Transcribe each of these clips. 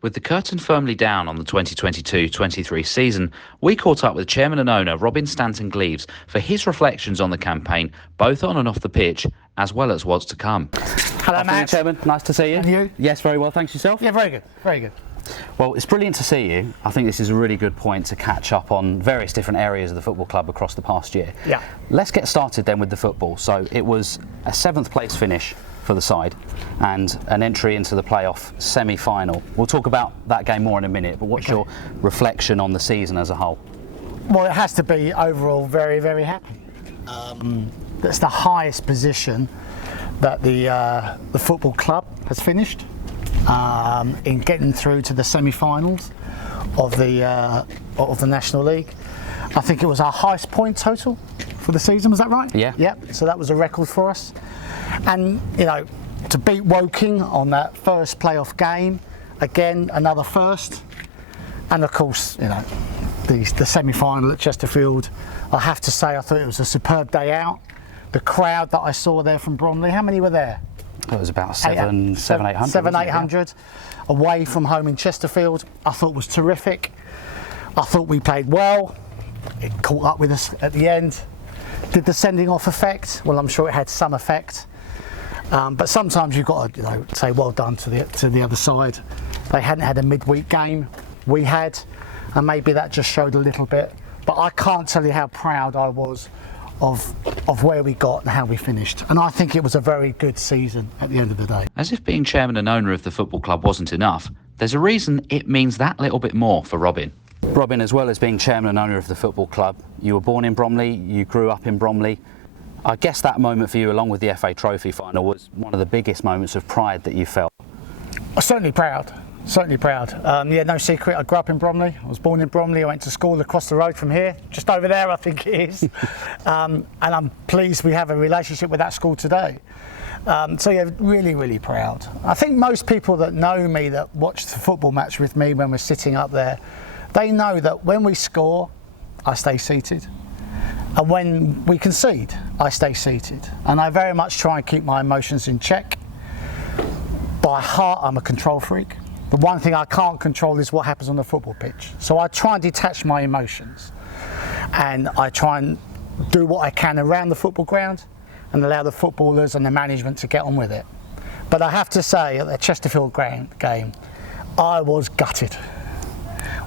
With the curtain firmly down on the 2022-23 season, we caught up with chairman and owner Robin Stanton-Gleaves for his reflections on the campaign, both on and off the pitch, as well as what's to come. Hello, Matt. Chairman, nice to see you. And you? Yes, very well, thanks. Yourself? Yeah, very good, very good. Well, it's brilliant to see you. I think this is a really good point to catch up on various different areas of the football club across the past year. Yeah. Let's get started then with the football. So it was a 7th place finish for the side and an entry into the playoff semi-final. We'll talk about that game more in a minute, but what's your reflection on the season as a whole? Well, it has to be overall very, very happy. That's the highest position that the football club has finished in getting through to the semi-finals of the National League. I think it was our highest point total for the season, was that right? Yeah. Yep, so that was a record for us. And, you know, to beat Woking on that first playoff game, again, another first. And of course, you know, the semi-final at Chesterfield, I have to say, I thought it was a superb day out. The crowd that I saw there from Bromley, how many were there? It was about 800. 800 away from home in Chesterfield. I thought was terrific. I thought we played well. It caught up with us at the end. Did the sending off affect? Well, I'm sure it had some effect. But sometimes you've got to, you know, say well done to the other side. They hadn't had a midweek game. We had, and maybe that just showed a little bit. But I can't tell you how proud I was of where we got and how we finished. And I think it was a very good season at the end of the day. As if being chairman and owner of the football club wasn't enough, there's a reason it means that little bit more for Robin. Robin, as well as being chairman and owner of the football club, you were born in Bromley, you grew up in Bromley. I guess that moment for you, along with the FA Trophy final, was one of the biggest moments of pride that you felt. Certainly proud. Certainly proud. Yeah, no secret, I grew up in Bromley. I was born in Bromley. I went to school across the road from here, just over there I think it is. And I'm pleased we have a relationship with that school today. So yeah, really, really proud. I think most people that know me, that watch the football match with me when we're sitting up there, they know that when we score, I stay seated. And when we concede, I stay seated. And I very much try and keep my emotions in check. By heart, I'm a control freak. The one thing I can't control is what happens on the football pitch. So I try and detach my emotions. And I try and do what I can around the football ground and allow the footballers and the management to get on with it. But I have to say, at the Chesterfield game, I was gutted.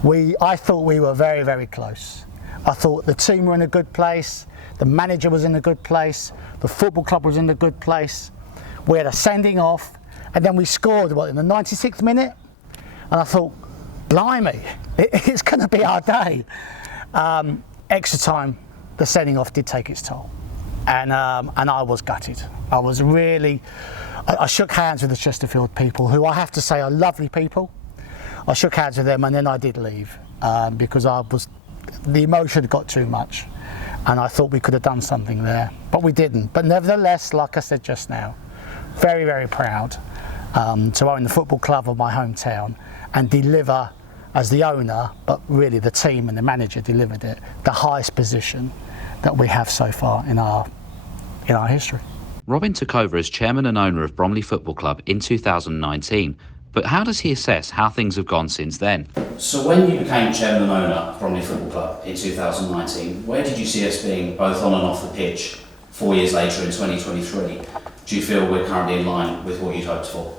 I thought we were very, very close. I thought the team were in a good place, the manager was in a good place, the football club was in a good place. We had a sending off, and then we scored, in the 96th minute? And I thought, blimey, it's going to be our day. Extra time, the sending off did take its toll. And I was gutted. I was really, I shook hands with the Chesterfield people, who I have to say are lovely people. I shook hands with them and then I did leave because the emotion got too much and I thought we could have done something there, but we didn't. But nevertheless, like I said just now, very, very proud to own the football club of my hometown and deliver as the owner, but really the team and the manager delivered it, the highest position that we have so far in our history. Robin took over as chairman and owner of Bromley Football Club in 2019. But how does he assess how things have gone since then? So when you became chairman and owner of Bromley Football Club in 2019, where did you see us being both on and off the pitch 4 years later in 2023? Do you feel we're currently in line with what you'd hoped for?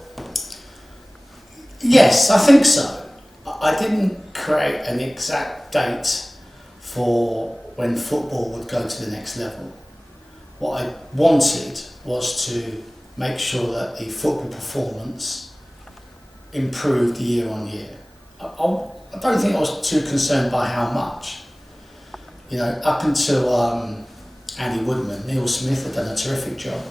Yes, I think so. I didn't create an exact date for when football would go to the next level. What I wanted was to make sure that the football performance improved year on year. I don't think I was too concerned by how much. You know, up until Andy Woodman, Neil Smith had done a terrific job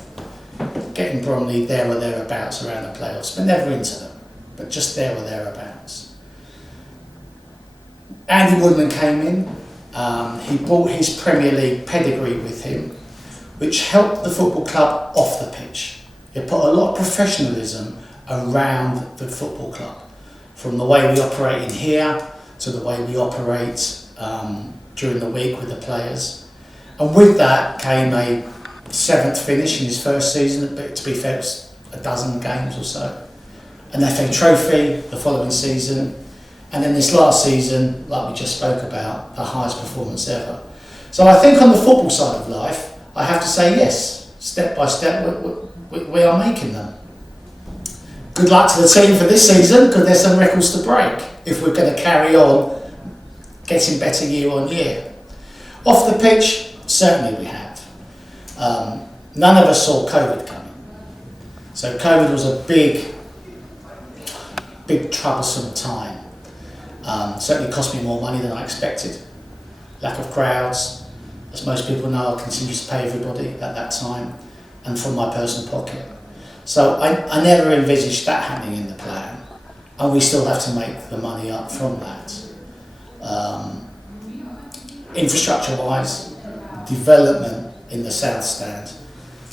getting Bromley there or thereabouts around the playoffs, but never into them, but just there or thereabouts. Andy Woodman came in, he brought his Premier League pedigree with him, which helped the football club off the pitch. It put a lot of professionalism around the football club, from the way we operate in here to the way we operate during the week with the players. And with that came a 7th finish in his first season, but to be fair, it was a dozen games or so. an FA Trophy the following season, and then this last season, like we just spoke about, the highest performance ever. So I think on the football side of life, I have to say yes, step by step we are making them. Good luck to the team for this season, because there's some records to break if we're going to carry on getting better year on year. Off the pitch, certainly we have. None of us saw COVID coming. So COVID was a big troublesome time. Certainly cost me more money than I expected. Lack of crowds, as most people know, I continued to pay everybody at that time, and from my personal pocket. So I never envisaged that happening in the plan, and we still have to make the money up from that. Infrastructure-wise, development in the South Stand,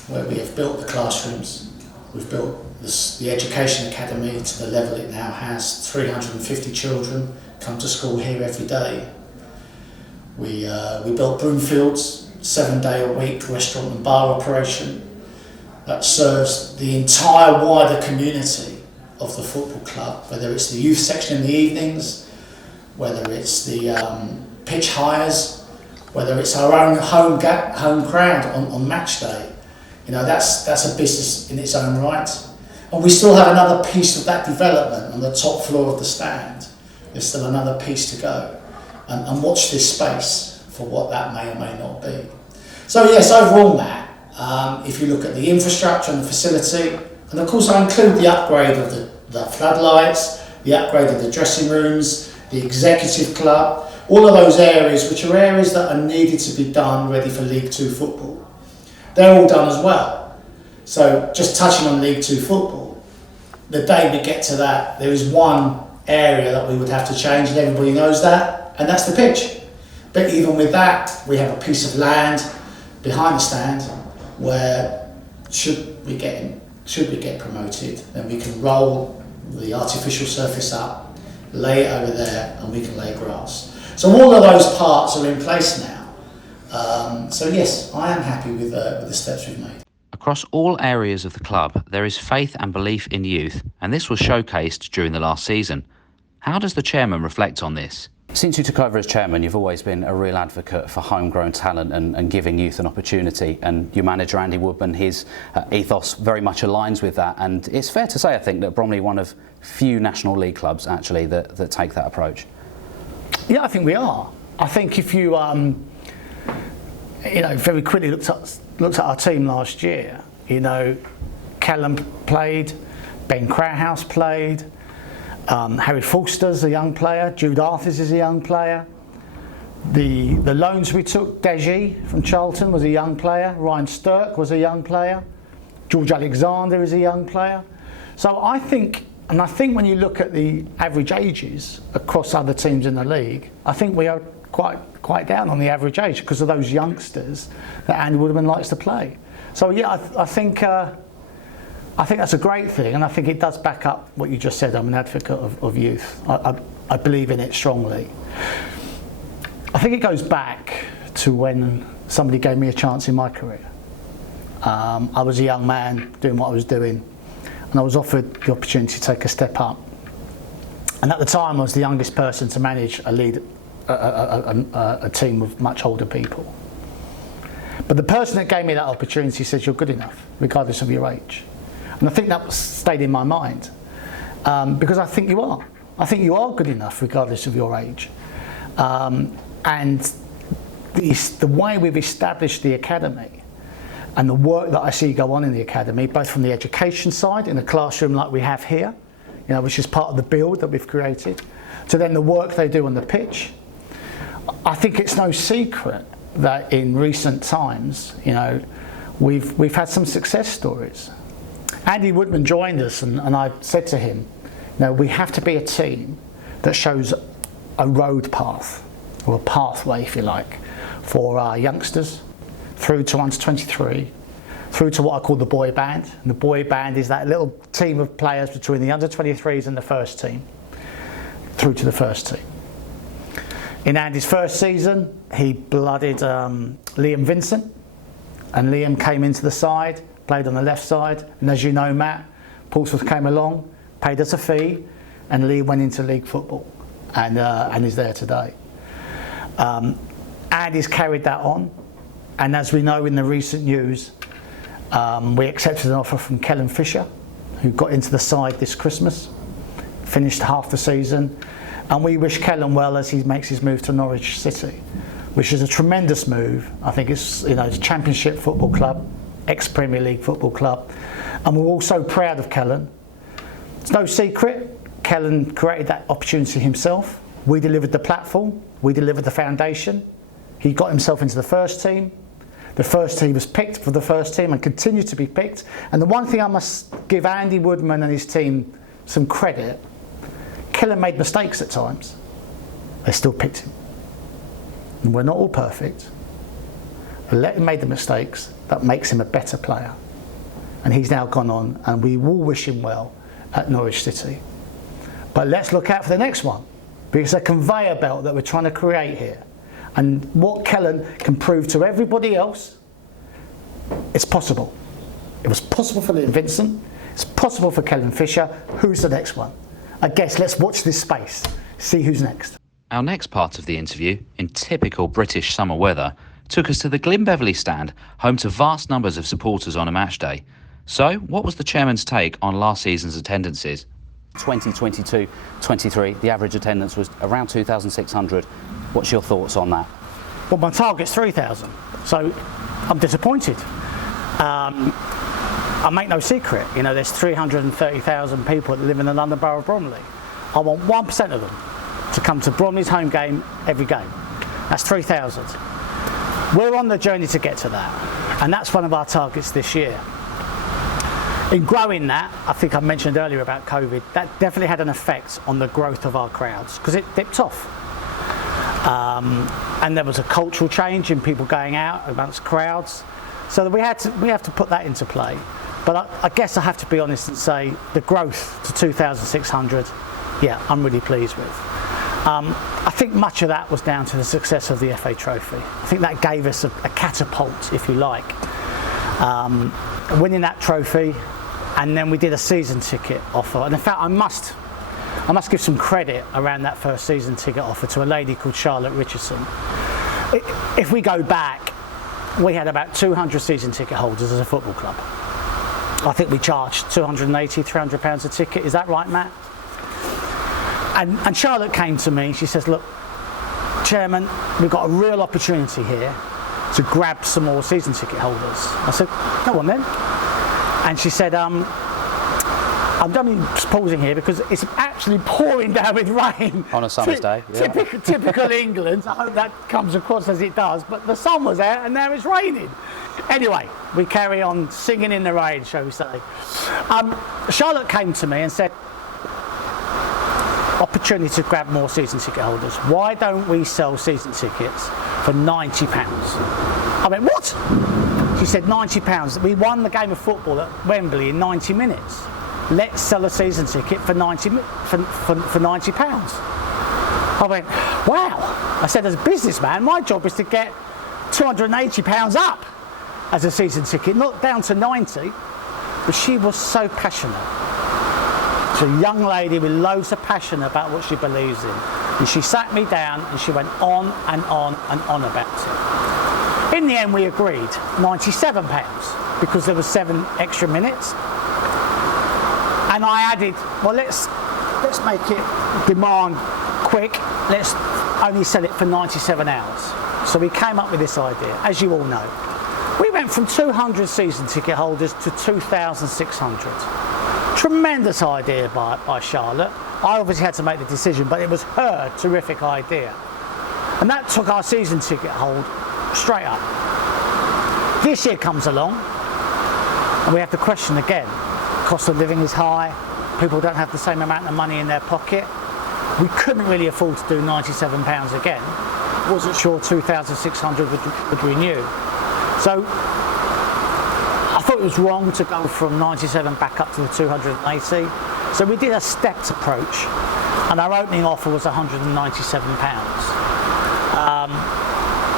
where we have built the classrooms, we've built the Education Academy to the level it now has. 350 children come to school here every day. We built Broomfields, 7-day-a-week restaurant and bar operation that serves the entire wider community of the football club, whether it's the youth section in the evenings, whether it's the pitch hires, whether it's our own home crowd on match day. You know, that's a business in its own right. And we still have another piece of that development on the top floor of the stand. There's still another piece to go. And watch this space for what that may or may not be. So yes, overall, Matt, if you look at the infrastructure and the facility, and of course I include the upgrade of the floodlights, the upgrade of the dressing rooms, the executive club, all of those areas which are areas that are needed to be done ready for League Two football. They're all done as well. So just touching on League Two football, the day we get to that, there is one area that we would have to change, and everybody knows that, and that's the pitch. But even with that, we have a piece of land behind the stand where should we get promoted, then we can roll the artificial surface up, lay it over there, and we can lay grass. So all of those parts are in place now. So yes, I am happy with the steps we've made. Across all areas of the club, there is faith and belief in youth, and this was showcased during the last season. How does the chairman reflect on this? Since you took over as chairman, you've always been a real advocate for homegrown talent and giving youth an opportunity, and your manager Andy Woodman, his ethos very much aligns with that, and it's fair to say, I think, that Bromley one of few National League clubs actually that take that approach. Yeah, I think we are. I think if you very quickly looked at our team last year, Callum played, Ben Crowhouse played, Harry Forster's a young player, Jude Arthurs is a young player. The loans we took, Deji from Charlton was a young player, Ryan Stirk was a young player, George Alexander is a young player. So I think when you look at the average ages across other teams in the league, I think we are quite down on the average age because of those youngsters that Andy Woodman likes to play. So yeah, I think that's a great thing, and I think it does back up what you just said. I'm an advocate of youth. I believe in it strongly. I think it goes back to when somebody gave me a chance in my career. I was a young man doing what I was doing, and I was offered the opportunity to take a step up. And at the time, I was the youngest person to manage a team of much older people. But the person that gave me that opportunity said, "You're good enough, regardless of your age." And I think that stayed in my mind, because I think you are. I think you are good enough, regardless of your age. And the way we've established the academy and the work that I see go on in the academy, both from the education side in a classroom like we have here, which is part of the build that we've created, to then the work they do on the pitch. I think it's no secret that in recent times, we've had some success stories. Andy Woodman joined us, and I said to him, we have to be a team that shows a road path, or a pathway, if you like, for our youngsters through to under 23, through to what I call the boy band. And the boy band is that little team of players between the under 23s and the first team, through to the first team. In Andy's first season, he blooded Liam Vincent, and Liam came into the side, played on the left side, and as you know, Matt, Portsmouth came along, paid us a fee, and Lee went into league football, and is there today. And he's carried that on, and as we know in the recent news, we accepted an offer from Kellen Fisher, who got into the side this Christmas, finished half the season, and we wish Kellen well as he makes his move to Norwich City, which is a tremendous move. I think it's, it's a Championship football club, ex-Premier League football club, and we're all so proud of Kellen. It's no secret, Kellen created that opportunity himself. We delivered the platform, we delivered the foundation. He got himself into the first team. The first team was picked for the first team and continued to be picked. And the one thing I must give Andy Woodman and his team some credit, Kellen made mistakes at times. They still picked him. And we're not all perfect. But let him make the mistakes, that makes him a better player. And he's now gone on, and we will wish him well at Norwich City. But let's look out for the next one, because it's a conveyor belt that we're trying to create here. And what Kellen can prove to everybody else, it's possible. It was possible for Liam Vincent, it's possible for Kellen Fisher. Who's the next one? I guess let's watch this space, see who's next. Our next part of the interview, in typical British summer weather, took us to the Glyn Beverley stand, home to vast numbers of supporters on a match day. So, what was the chairman's take on last season's attendances? 2022-23, the average attendance was around 2,600. What's your thoughts on that? Well, my target's 3,000, so I'm disappointed. I make no secret, there's 330,000 people that live in the London Borough of Bromley. I want 1% of them to come to Bromley's home game every game. That's 3,000. We're on the journey to get to that, and that's one of our targets this year. In growing that, I think I mentioned earlier about COVID, that definitely had an effect on the growth of our crowds because it dipped off. And there was a cultural change in people going out amongst crowds, so that we have to put that into play. But I guess I have to be honest and say the growth to 2,600, yeah, I'm really pleased with. I think much of that was down to the success of the FA Trophy. I think that gave us a catapult, if you like, winning that trophy. And then we did a season ticket offer. And in fact, I must give some credit around that first season ticket offer to a lady called Charlotte Richardson. If we go back, we had about 200 season ticket holders as a football club. I think we charged £280, £300 a ticket. Is that right, Matt? And Charlotte came to me. She says, "Look, Chairman, we've got a real opportunity here to grab some more season ticket holders." I said, "Go on then." And she said, I'm only pausing here because it's actually pouring down with rain. On a summer's day. Yeah. Typical England. I hope that comes across as it does. But the sun was out and now it's raining. Anyway, we carry on singing in the rain, shall we say. Charlotte came to me and said, opportunity to grab more season ticket holders. Why don't we sell season tickets for £90? I went, what? She said £90. We won the game of football at Wembley in 90 minutes. Let's sell a season ticket for £90. I went, wow. I said, as a businessman, my job is to get £280 up as a season ticket, not down to 90. But she was so passionate. She's a young lady with loads of passion about what she believes in. And she sat me down and she went on and on and on about it. In the end, we agreed £97 because there were 7 extra minutes. And I added, well, let's make it demand quick. Let's only sell it for 97 hours. So we came up with this idea, as you all know. We went from 200 season ticket holders to 2,600. Tremendous idea by Charlotte. I obviously had to make the decision, but it was her terrific idea. And that took our season ticket hold straight up. This year comes along, and we have the question again. Cost of living is high, people don't have the same amount of money in their pocket. We couldn't really afford to do £97 again. Wasn't sure 2,600 would renew. So I thought it was wrong to go from 97 back up to the 280. So we did a stepped approach, and our opening offer was £197.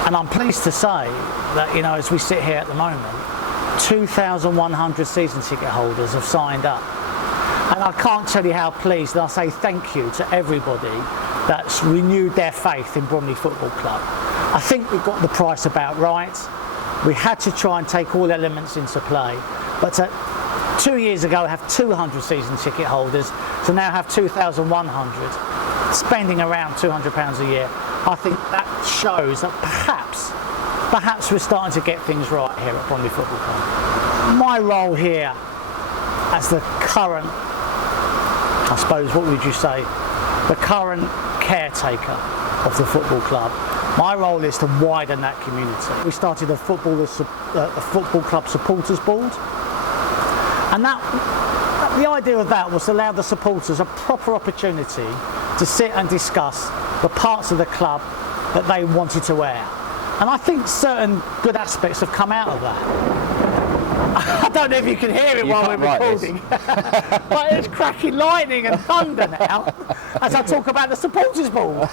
And I'm pleased to say that, as we sit here at the moment, 2,100 season ticket holders have signed up. And I can't tell you how pleased, and I say thank you to everybody that's renewed their faith in Bromley Football Club. I think we got the price about right. We had to try and take all elements into play. But 2 years ago, have 200 season ticket holders, to now have 2,100, spending around £200 a year. I think that shows that perhaps we're starting to get things right here at Bromley Football Club. My role here as the current, I suppose, what would you say, the current caretaker of the football club, my role is to widen that community. We started a football club supporters board, and the idea of that was to allow the supporters a proper opportunity to sit and discuss the parts of the club that they wanted to air. And I think certain good aspects have come out of that. I don't know if you can hear it while we're recording, but it's cracking lightning and thunder now as I talk about the supporters board.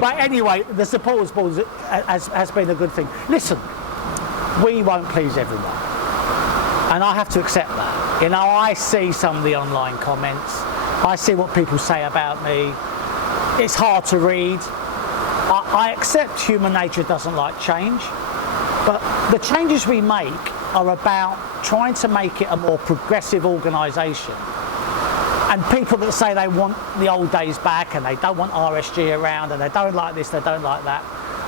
But anyway, the supporters board has been a good thing. Listen, we won't please everyone, and I have to accept that. You know, I see some of the online comments, I see what people say about me. It's hard to read. I accept human nature doesn't like change, but the changes we make are about trying to make it a more progressive organisation. And people that say they want the old days back and they don't want RSG around and they don't like this, they don't like that,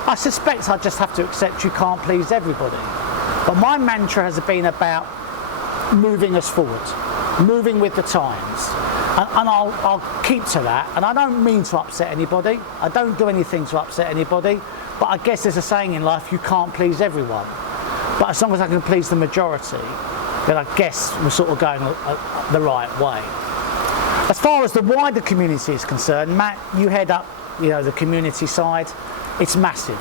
I suspect I just have to accept you can't please everybody. But my mantra has been about moving us forward, moving with the times. And I'll keep to that. And I don't mean to upset anybody. I don't do anything to upset anybody. But I guess there's a saying in life, you can't please everyone. But as long as I can please the majority, then I guess we're sort of going the right way. As far as the wider community is concerned, Matt, you head up, the community side. It's massive.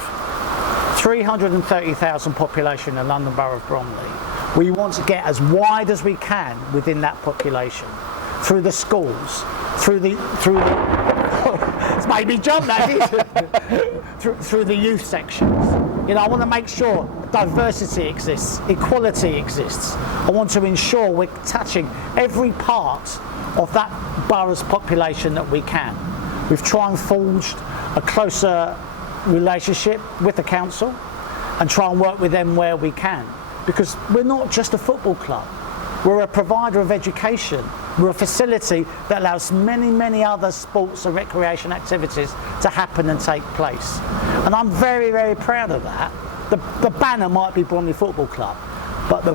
330,000 population in the London Borough of Bromley. We want to get as wide as we can within that population, through the schools, through the it's made me jump that, through the youth sections. I want to make sure diversity exists, equality exists. I want to ensure we're touching every part of that borough's population that we can. We've tried and forged a closer relationship with the council and try and work with them where we can, because we're not just a football club. We're a provider of education. We're a facility that allows many, many other sports and recreation activities to happen and take place. And I'm very, very proud of that. The banner might be Bromley Football Club, but the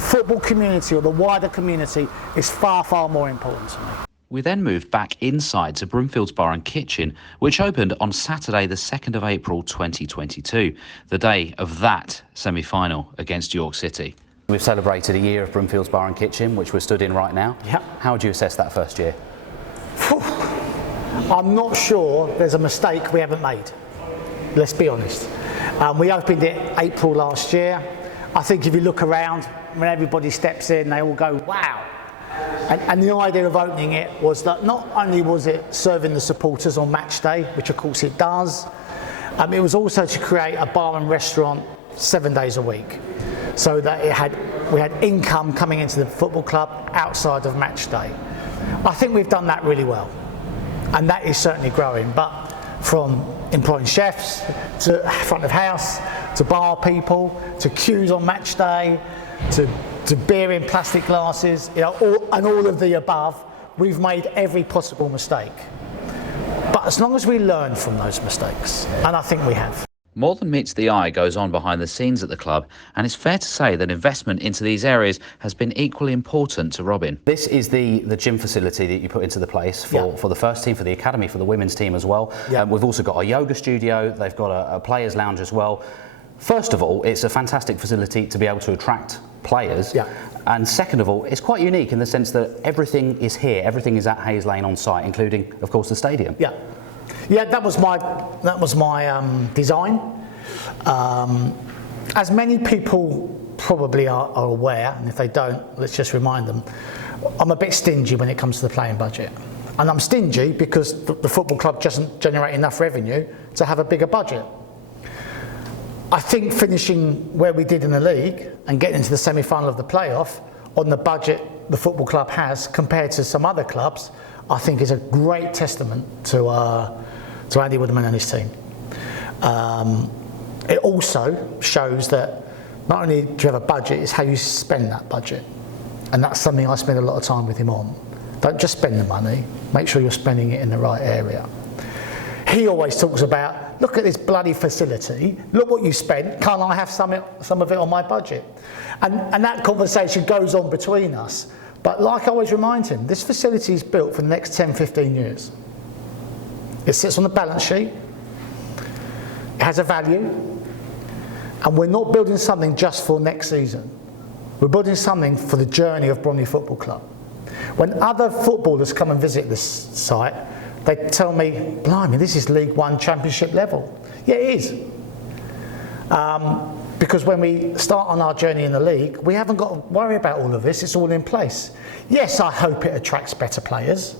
football community, or the wider community, is far, far more important to me. We then moved back inside to Broomfield's Bar and Kitchen, which opened on Saturday the 2nd of April 2022, the day of that semi-final against York City. We've celebrated a year of Broomfield's Bar and Kitchen, which we're stood in right now. Yep. How would you assess that first year? I'm not sure there's a mistake we haven't made. Let's be honest. We opened it April last year. I think if you look around, when everybody steps in, they all go, wow. And the idea of opening it was that not only was it serving the supporters on match day, which of course it does, it was also to create a bar and restaurant 7 days a week, so that we had income coming into the football club outside of match day. I think we've done that really well, and that is certainly growing. But from employing chefs to front of house to bar people to queues on match day to beer in plastic glasses, all of the above, we've made every possible mistake. But as long as we learn from those mistakes, and I think we have. More than meets the eye goes on behind the scenes at the club, and it's fair to say that investment into these areas has been equally important to Robin. This is the gym facility that you put into the place for the first team, for the academy, for the women's team as well. Yeah. We've also got a yoga studio, they've got a players' lounge as well. First of all, it's a fantastic facility to be able to attract players. Yeah. And second of all, it's quite unique in the sense that everything is here, everything is at Hayes Lane on site, including, of course, the stadium. Yeah. Yeah, that was my design. As many people probably are aware, and if they don't, let's just remind them, I'm a bit stingy when it comes to the playing budget. And I'm stingy because the football club doesn't generate enough revenue to have a bigger budget. I think finishing where we did in the league and getting into the semi-final of the playoff on the budget the football club has compared to some other clubs, I think is a great testament to Andy Woodman and his team. It also shows that not only do you have a budget, it's how you spend that budget. And that's something I spend a lot of time with him on. Don't just spend the money, make sure you're spending it in the right area. He always talks about, look at this bloody facility, look what you spent, can't I have some of it on my budget? And that conversation goes on between us. But like I always remind him, this facility is built for the next 10, 15 years. It sits on the balance sheet, it has a value, and we're not building something just for next season. We're building something for the journey of Bromley Football Club. When other footballers come and visit this site, they tell me, blimey, this is League One Championship level. Yeah, it is. Because when we start on our journey in the league, we haven't got to worry about all of this, it's all in place. Yes, I hope it attracts better players.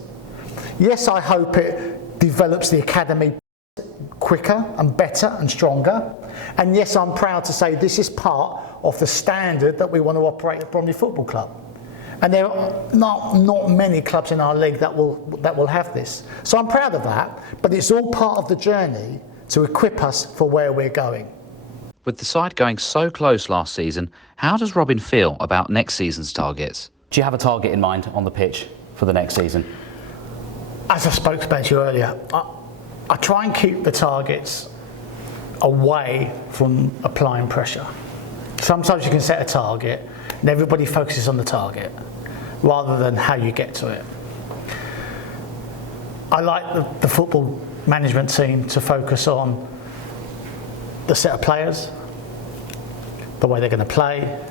Yes, I hope it develops the academy quicker and better and stronger. And yes, I'm proud to say this is part of the standard that we want to operate at Bromley Football Club. And there are not many clubs in our league that will have this. So I'm proud of that, but it's all part of the journey to equip us for where we're going. With the side going so close last season, how does Robin feel about next season's targets? Do you have a target in mind on the pitch for the next season? As I spoke about to you earlier, I try and keep the targets away from applying pressure. Sometimes you can set a target and everybody focuses on the target rather than how you get to it. I like the football management team to focus on the set of players, the way they're going to play,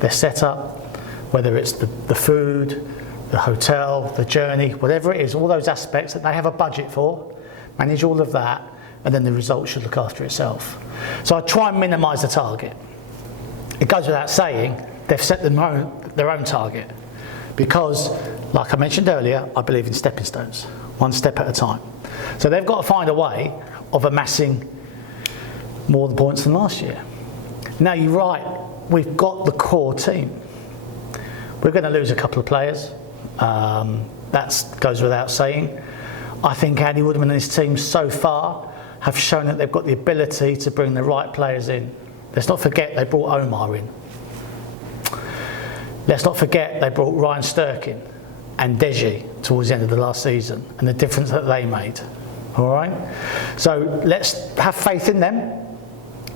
their setup, whether it's the food, the hotel, the journey, whatever it is, all those aspects that they have a budget for, manage all of that, and then the result should look after itself. So I try and minimise the target. It goes without saying, they've set their own target because, like I mentioned earlier, I believe in stepping stones, one step at a time. So they've got to find a way of amassing more points than last year. Now you're right, we've got the core team. We're going to lose a couple of players, that goes without saying. I think Andy Woodman and his team so far have shown that they've got the ability to bring the right players in. Let's not forget they brought Omar in. Let's not forget they brought Ryan Sturkin and Deji towards the end of the last season and the difference that they made. All right? So let's have faith in them,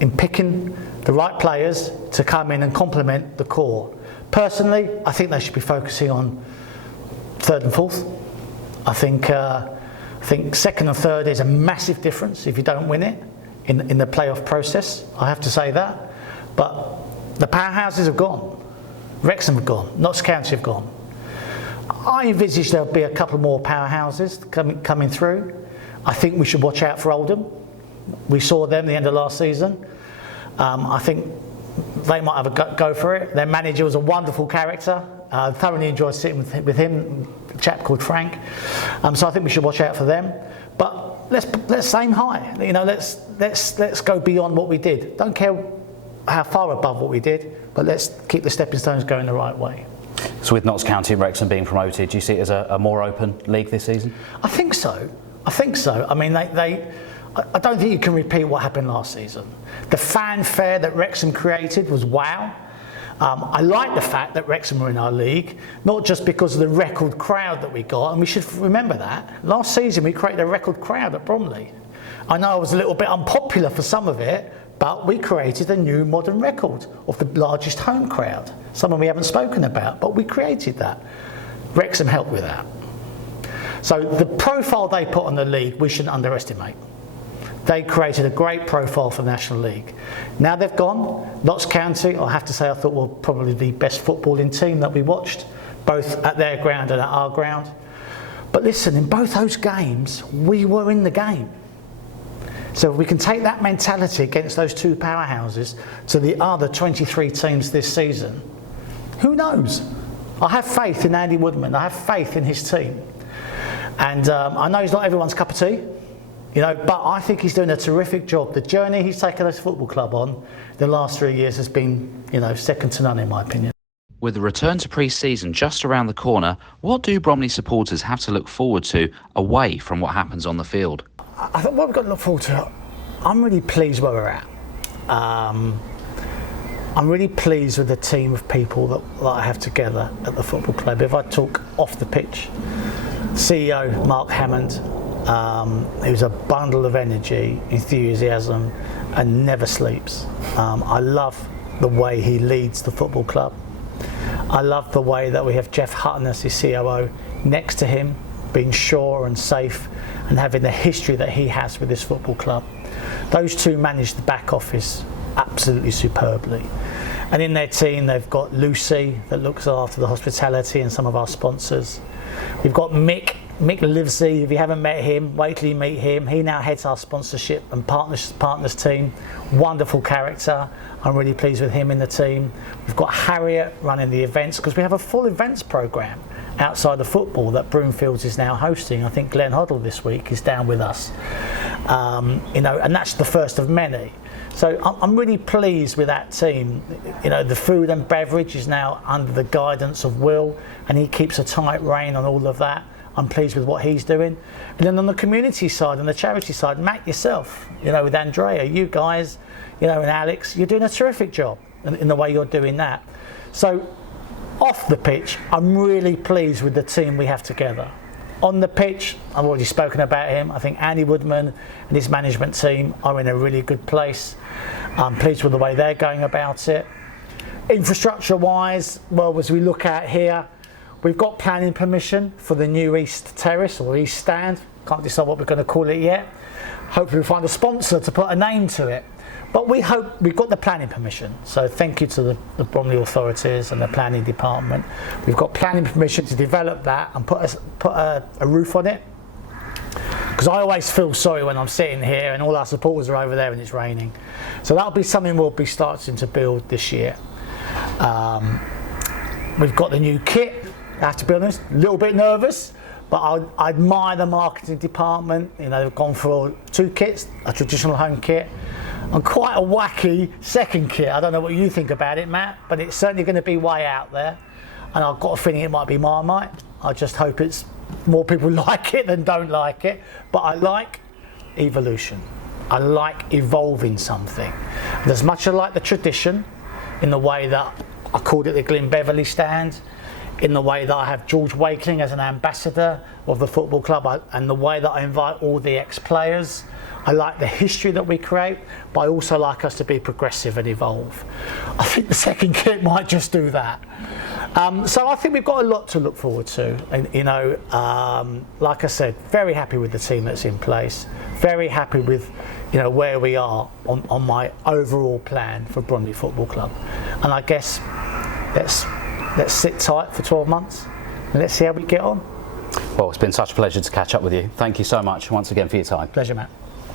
in picking the right players to come in and complement the core. Personally, I think they should be focusing on third and fourth. I think second and third is a massive difference if you don't win it in the playoff process. I have to say that. But the powerhouses have gone. Wrexham have gone. Notts County have gone. I envisage there'll be a couple more powerhouses coming through. I think we should watch out for Oldham. We saw them at the end of last season. I think they might have a go for it. Their manager was a wonderful character. I thoroughly enjoyed sitting with him, a chap called Frank. So I think we should watch out for them. But let's aim high. You know, let's go beyond what we did. Don't care how far above what we did, but let's keep the stepping stones going the right way. So with Notts County and Wrexham being promoted, do you see it as a more open league this season? I think so. I mean, I don't think you can repeat what happened last season. The fanfare that Wrexham created was wow. I like the fact that Wrexham were in our league, not just because of the record crowd that we got, and we should remember that. Last season we created a record crowd at Bromley. I know I was a little bit unpopular for some of it, but we created a new modern record of the largest home crowd. Something we haven't spoken about, but we created that. Wrexham helped with that. So the profile they put on the league, we shouldn't underestimate. They created a great profile for the National League. Now they've gone. Notts County, I have to say, I thought were probably the best footballing team that we watched, both at their ground and at our ground. But listen, in both those games, we were in the game. So if we can take that mentality against those two powerhouses to the other 23 teams this season, who knows? I have faith in Andy Woodman. I have faith in his team. And I know he's not everyone's cup of tea, you know, but I think he's doing a terrific job. The journey he's taken this football club on the last 3 years has been, you know, second to none in my opinion. With the return to pre-season just around the corner, what do Bromley supporters have to look forward to away from what happens on the field? I think what we've got to look forward to, I'm really pleased where we're at. I'm really pleased with the team of people that I have together at the football club. If I talk off the pitch, CEO Mark Hammond, who's a bundle of energy, enthusiasm, and never sleeps. I love the way he leads the football club. I love the way that we have Jeff Hutton as his COO next to him, being sure and safe and having the history that he has with this football club. Those two manage the back office absolutely superbly. And in their team they've got Lucy that looks after the hospitality and some of our sponsors. We've got Mick Livesey. If you haven't met him, wait till you meet him. He now heads our sponsorship and partners team. Wonderful character. I'm really pleased with him in the team. We've got Harriet running the events, because we have a full events programme outside of football that Broomfields is now hosting. I think Glenn Hoddle this week is down with us. And that's the first of many. So I'm really pleased with that team. The food and beverage is now under the guidance of Will, and he keeps a tight rein on all of that. I'm pleased with what he's doing. And then on the community side and the charity side, Matt, yourself, with Andrea, you guys, and Alex, you're doing a terrific job in the way you're doing that. So off the pitch, I'm really pleased with the team we have together. On the pitch, I've already spoken about him. I think Andy Woodman and his management team are in a really good place. I'm pleased with the way they're going about it. Infrastructure-wise, well, as we look at here, we've got planning permission for the new East Terrace or East Stand. Can't decide what we're going to call it yet. Hopefully we'll find a sponsor to put a name to it. But we hope we've got the planning permission. So thank you to the Bromley authorities and the planning department. We've got planning permission to develop that and put a roof on it. Because I always feel sorry when I'm sitting here and all our supporters are over there and it's raining. So that'll be something we'll be starting to build this year. We've got the new kit. I have to be honest, a little bit nervous, but I admire the marketing department. They've gone for 2 kits, a traditional home kit, and quite a wacky second kit. I don't know what you think about it, Matt, but it's certainly going to be way out there. And I've got a feeling it might be Marmite. I just hope it's more people like it than don't like it. But I like evolution. I like evolving something. And as much as I like the tradition, in the way that I called it the Glyn Beverley stand, in the way that I have George Wakeling as an ambassador of the football club, and the way that I invite all the ex-players. I like the history that we create, but I also like us to be progressive and evolve. I think the second kit might just do that. So I think we've got a lot to look forward to. And like I said, very happy with the team that's in place. Very happy with where we are on my overall plan for Bromley Football Club. And I guess let's sit tight for 12 months and let's see how we get on. Well, it's been such a pleasure to catch up with you. Thank you so much once again for your time. Pleasure, Matt.